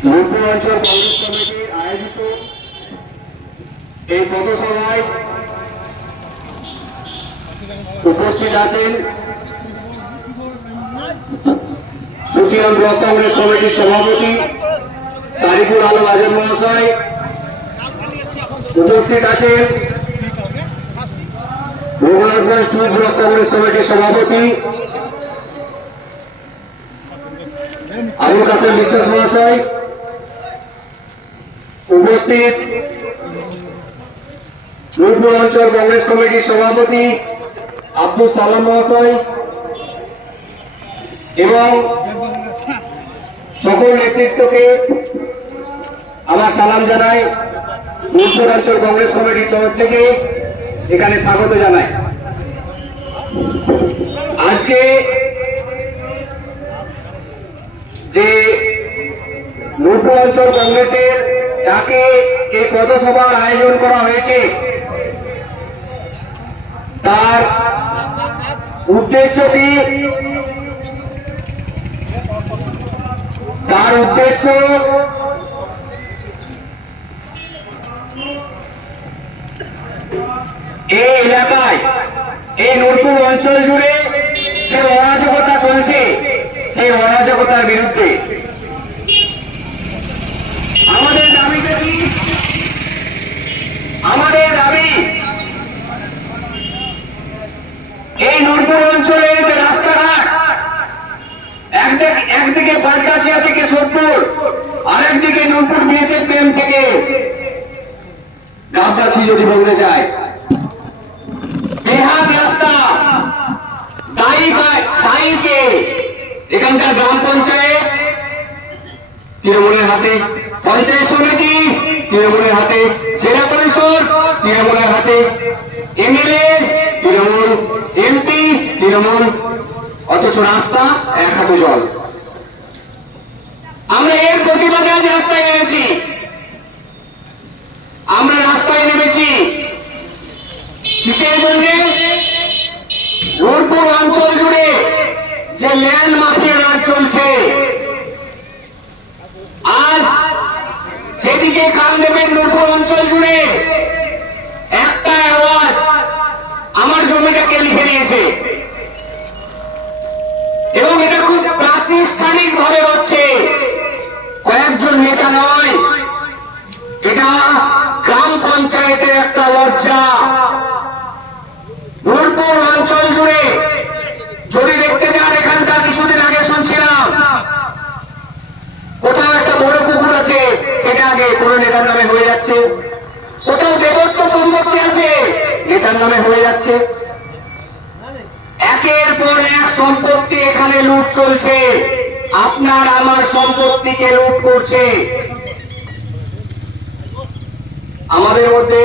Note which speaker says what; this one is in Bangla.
Speaker 1: রূপপুর অঞ্চল কংগ্রেস কমিটির ব্লক কংগ্রেস কমিটির সভাপতি তারিকুল আলম আজম মহাশয়। উপস্থিত আছেন রঘুনাথগঞ্জ টু ব্লক কংগ্রেস কমিটির সভাপতি আবুল কাসেম বিশ্বাস মহাশয়। উপস্থিত রূপপুর অঞ্চল কংগ্রেস কমিটির সভাপতি আব্দুল সালাম মহাশয় এবং সকল নেতৃত্বকে আমার সালাম জানাই। রূপপুর অঞ্চল কংগ্রেস কমিটির তরফ থেকে এখানে স্বাগত জানাই। আজকে যে নূপুর অঞ্চল কংগ্রেসের ডাকে এই পথসভার আয়োজন করা হয়েছে, তার উদ্দেশ্য কি? তার উদ্দেশ্য এই এলাকায়, এই নূরপুর অঞ্চল জুড়ে যে অরাজকতা চলছে, সেই অরাজকতার বিরুদ্ধে আমাদের দাবিটা কি আমাদের দাবি এই নূরপুর অঞ্চলের যে রাস্তাঘাট একদিকে একদিকে পাঁচগাছিয়া থেকে সোদপুর আরেকদিকে নূরপুর বিএসএফ ক্যাম্প থেকে গাবগাছি যদি বলতে চায় বেহাল রাস্তা। এখানকার গ্রাম পঞ্চায়েত, তৃণমূলের হাতে পঞ্চায়েত সমিতি, তৃণমূলের হাতে জেলা পরিষদ, তৃণমূলের হাতে এমএলএ, তৃণমূল এমপি, তৃণমূল অথচ রাস্তা এক হাতে জল। আমরা এর প্রতিবাদে আজ রাস্তায় এনেছি আমরা নেমেছি কিসের জন্য? অঞ্চল জুড়ে যে ল্যান্ড মাফিয়া রাজ চলছে। আজ যেদিকে কান দেবেন নূরপুর পঞ্চায়েতের একটা লজ্জা। নূরপুর অঞ্চল জুড়ে যদি দেখতে যান এখানকার কিছুদিন আগে শুনছিলাম, কোথাও একটা বড় পুকুর আছে, সেটা আগে কোনো নেতার নামে হয়ে যাচ্ছে। কোথাও দেবত্ব সম্পত্তি আছে, নেতার নামে হয়ে যাচ্ছে। একের পর এক সম্পত্তি এখানে লুট চলছে। আপনার আমার সম্পত্তিকে লুট করছে। আমাদের মধ্যে